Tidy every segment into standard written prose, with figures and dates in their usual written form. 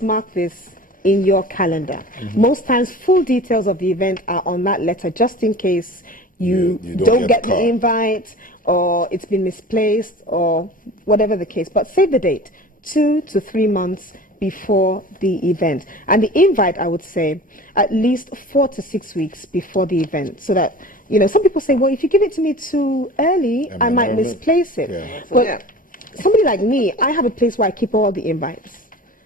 mark this in your calendar. Most times, full details of the event are on that letter, just in case you don't get the invite, or it's been misplaced, or whatever the case. But save the date, 2 to 3 months before the event. And the invite, I would say, at least 4 to 6 weeks before the event, so that, you know, some people say, well, if you give it to me too early, I might misplace it. Yeah. But somebody like me, I have a place where I keep all the invites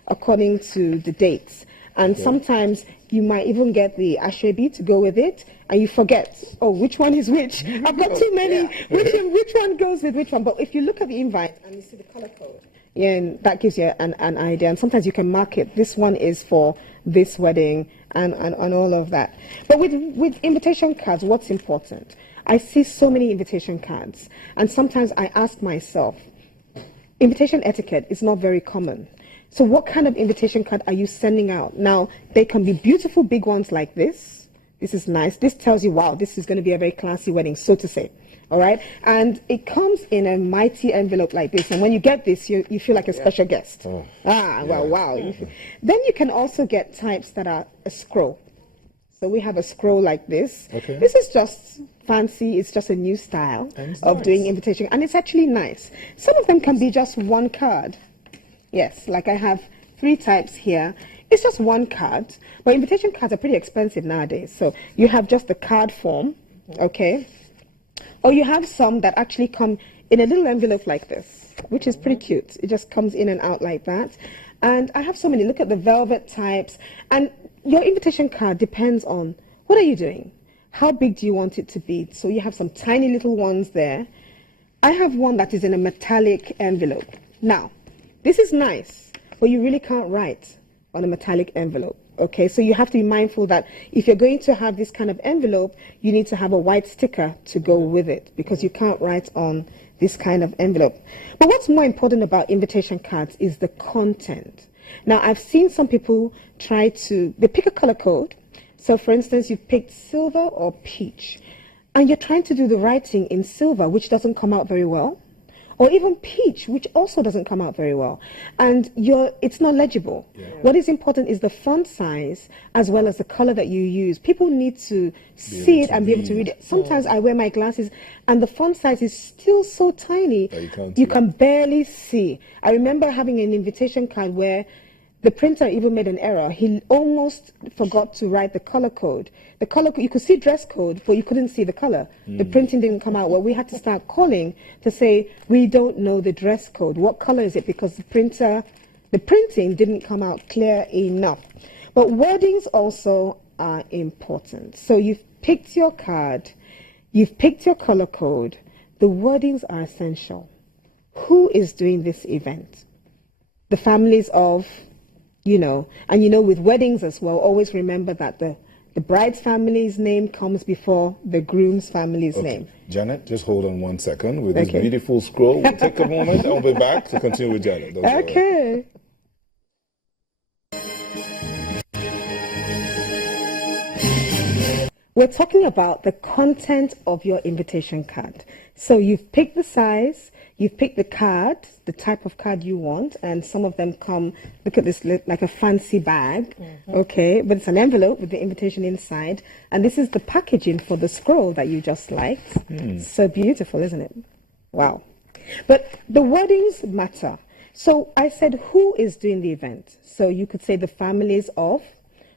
according to the dates. And sometimes you might even get the ashwebi to go with it, and you forget, oh, which one is which? I've got too many. Which one goes with which one? But if you look at the invite and you see the color code, and that gives you an idea. And sometimes you can mark it. This one is for this wedding, and all of that. But with invitation cards, what's important? I see so many invitation cards, and sometimes I ask myself, invitation etiquette is not very common. So what kind of invitation card are you sending out? Now, they can be beautiful big ones like this. This is nice. This tells you, wow, this is going to be a very classy wedding, so to say. All right? And it comes in a mighty envelope like this. And when you get this, you feel like a special guest. Oh. Wow. Then you can also get types that are a scroll. So we have a scroll like this. Okay. This is just fancy. It's just a new style of doing invitation. And it's actually nice. Some of them can be just one card. Yes, like I have 3 types here. It's just one card. But invitation cards are pretty expensive nowadays. So you have just the card form, okay? Or you have some that actually come in a little envelope like this, which is pretty cute. It just comes in and out like that. And I have so many. Look at the velvet types. And your invitation card depends on what are you doing? How big do you want it to be? So you have some tiny little ones there. I have one that is in a metallic envelope. Now, this is nice, but you really can't write on a metallic envelope, okay? So you have to be mindful that if you're going to have this kind of envelope, you need to have a white sticker to go with it, because you can't write on this kind of envelope. But what's more important about invitation cards is the content. Now, I've seen some people they pick a color code. So for instance, you've picked silver or peach, and you're trying to do the writing in silver, which doesn't come out very well. Or even peach, which also doesn't come out very well. And it's not legible. Yeah. What is important is the font size as well as the color that you use. People need to see it and be able to read it. Sometimes I wear my glasses and the font size is still so tiny, you can barely see. I remember having an invitation card where the printer even made an error. He almost forgot to write the color code. The color, you could see dress code, but you couldn't see the color. The printing didn't come out. Well, we had to start calling to say, we don't know the dress code. What color is it? Because the printing didn't come out clear enough. But wordings also are important. So you've picked your card, you've picked your color code. The wordings are essential. Who is doing this event? The families of, and with weddings as well, always remember that the bride's family's name comes before the groom's family's name. Janet, just hold on 1 second with this beautiful scroll. We'll take a moment and we'll be back to continue with Janet. Okay. We're talking about the content of your invitation card. So you've picked the size, you've picked the card, the type of card you want, and some of them come, look at this, like a fancy bag, okay, but it's an envelope with the invitation inside, and this is the packaging for the scroll that you just liked. So beautiful, isn't it? Wow. But the wordings matter. So I said, who is doing the event? So you could say the families of,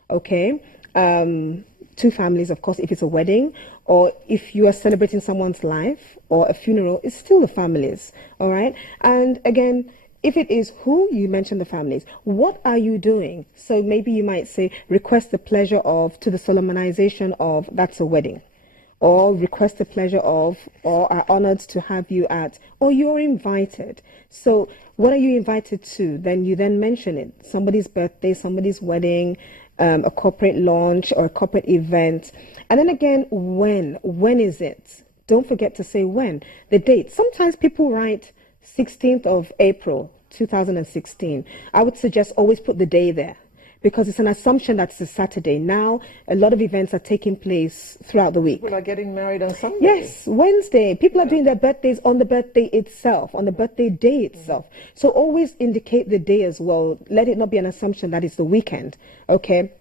okay, 2 families, of course, if it's a wedding, or if you are celebrating someone's life or a funeral, it's still the families, all right? And again, if it is who, you mentioned the families. What are you doing? So maybe you might say, request the pleasure of, to the solemnization of, that's a wedding. Or request the pleasure of, or are honored to have you at, or you're invited. So what are you invited to? Then you then mention it. Somebody's birthday, somebody's wedding, a corporate launch or a corporate event. And then again, when is it? Don't forget to say when. The date. Sometimes people write 16th of April, 2016. I would suggest always put the day there, because it's an assumption that it's a Saturday. Now, a lot of events are taking place throughout the week. People are getting married on Sunday. Yes, Wednesday. People are doing their birthdays on the birthday itself, on the birthday day itself. So always indicate the day as well. Let it not be an assumption that it's the weekend, okay?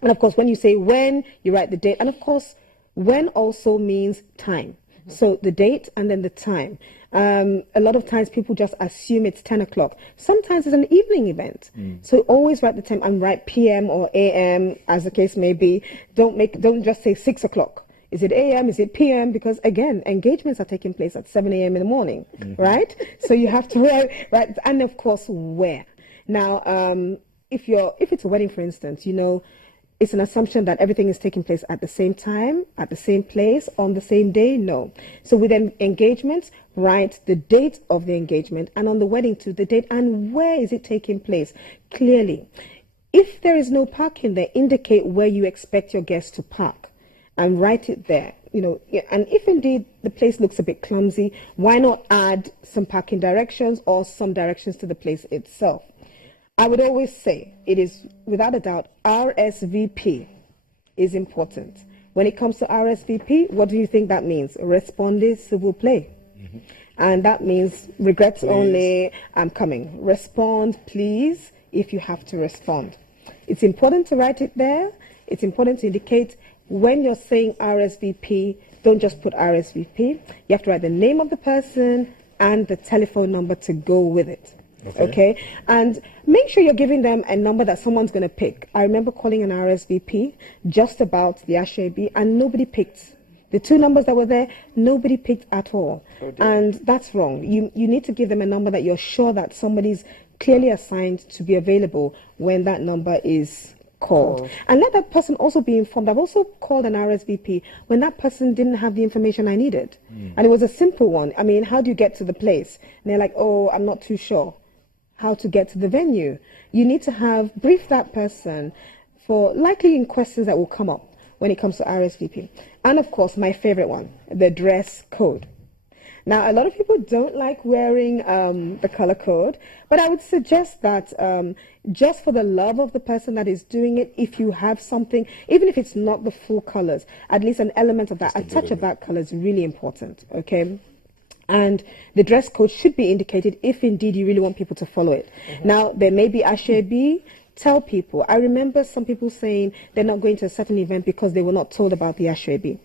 And of course, when you say when, you write the date. And of course, when also means time. So the date and then the time. A lot of times people just assume it's 10 o'clock. Sometimes it's an evening event. So always write the time and write PM or AM, as the case may be. Don't just say 6 o'clock. Is it AM? Is it PM? Because again, engagements are taking place at 7 a.m. in the morning, right? So you have to write, and of course, where. Now, if it's a wedding, for instance, you know, it's an assumption that everything is taking place at the same time, at the same place, on the same day. No. So with engagements, write the date of the engagement, and on the wedding too, the date and where is it taking place clearly. If there is no parking there, indicate where you expect your guests to park and write it there. You know, and if indeed the place looks a bit clumsy, why not add some parking directions or some directions to the place itself? I would always say it is, without a doubt, RSVP is important. When it comes to RSVP, what do you think that means? Responde, s'il vous plaît. And that means regrets only, I'm coming. Respond, please, if you have to respond. It's important to write it there. It's important to indicate when you're saying RSVP, don't just put RSVP. You have to write the name of the person and the telephone number to go with it. Okay. And make sure you're giving them a number that someone's going to pick. I remember calling an RSVP just about the Ashwebi, and nobody picked. The two numbers that were there, nobody picked at all. And that's wrong. You need to give them a number that you're sure that somebody's clearly assigned to be available when that number is called. And let that person also be informed. I've also called an RSVP when that person didn't have the information I needed. And it was a simple one. I mean, how do you get to the place? And they're like, oh, I'm not too sure how to get to the venue. You need to brief that person for likely in questions that will come up when it comes to RSVP. And of course, my favorite one, the dress code. Now, a lot of people don't like wearing the color code, but I would suggest that just for the love of the person that is doing it, if you have something, even if it's not the full colors, at least an element of that, a touch of that color is really important, okay? And the dress code should be indicated if indeed you really want people to follow it. Now, there may be Ashwebi. Tell people. I remember some people saying they're not going to a certain event because they were not told about the Ashwebi.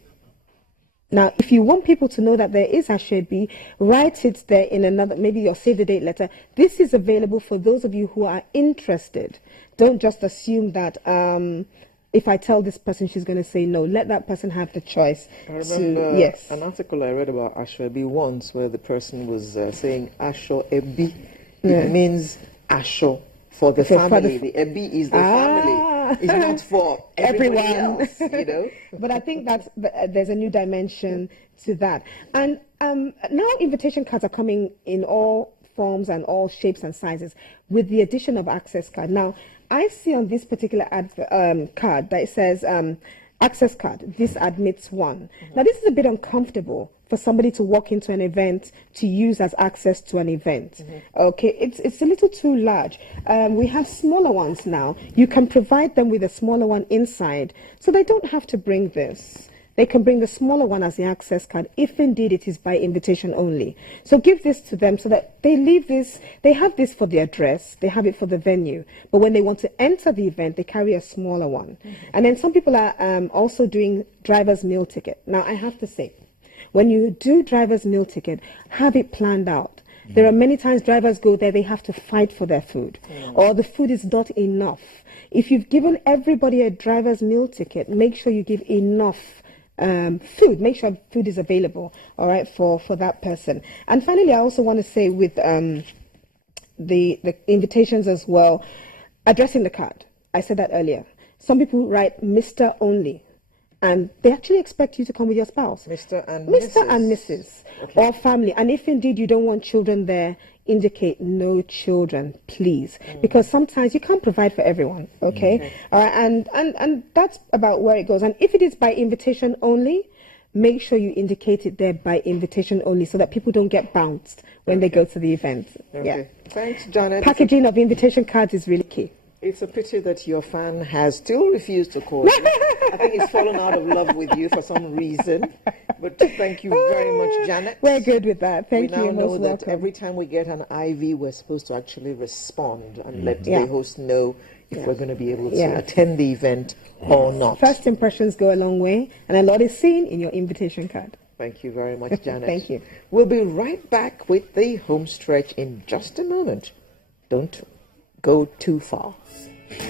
Now, if you want people to know that there is Ashwebi, write it there in another, maybe your save the date letter. This is available for those of you who are interested. Don't just assume that if I tell this person, she's going to say no. Let that person have the choice. I remember an article I read about Ashwebi once where the person was saying Ashwebi. It means Asho for the family. The Ebi is the family. It's not for everyone else, you know. But I think there's a new dimension to that. And now invitation cards are coming in all forms and all shapes and sizes with the addition of access card. Now, I see on this particular card that it says access card, this admits one. Now, this is a bit uncomfortable for somebody to walk into an event to use as access to an event. Okay, it's a little too large. We have smaller ones now. You can provide them with a smaller one inside, so they don't have to bring this. They can bring the smaller one as the access card if indeed it is by invitation only. So give this to them so that they leave this, they have this for the address, they have it for the venue. But when they want to enter the event, they carry a smaller one. And then some people are also doing driver's meal ticket. Now, I have to say, when you do driver's meal ticket, have it planned out. There are many times drivers go there, they have to fight for their food, or the food is not enough. If you've given everybody a driver's meal ticket, make sure you give enough food. Make sure food is available, all right, for that person. And finally, I also want to say with the invitations as well, addressing the card. I said that earlier. Some people write Mr. only, and they actually expect you to come with your spouse. Mr. and Mrs. Or family. And if indeed you don't want children there, indicate no children, please. Because sometimes you can't provide for everyone, okay? And that's about where it goes. And if it is by invitation only, make sure you indicate it there by invitation only so that people don't get bounced when they go to the event. Yeah. Thanks, Janet. Packaging of invitation cards is really key. It's a pity that your fan has still refused to call you. I think he's fallen out of love with you for some reason. But thank you very much, Janet. We're good with that. Thank you. We now know most that welcome. every time we get an IV, we're supposed to actually respond and let the host know if we're going to be able to attend the event or not. First impressions go a long way, and a lot is seen in your invitation card. Thank you very much, Janet. Thank you. We'll be right back with the home stretch in just a moment. Don't go too far.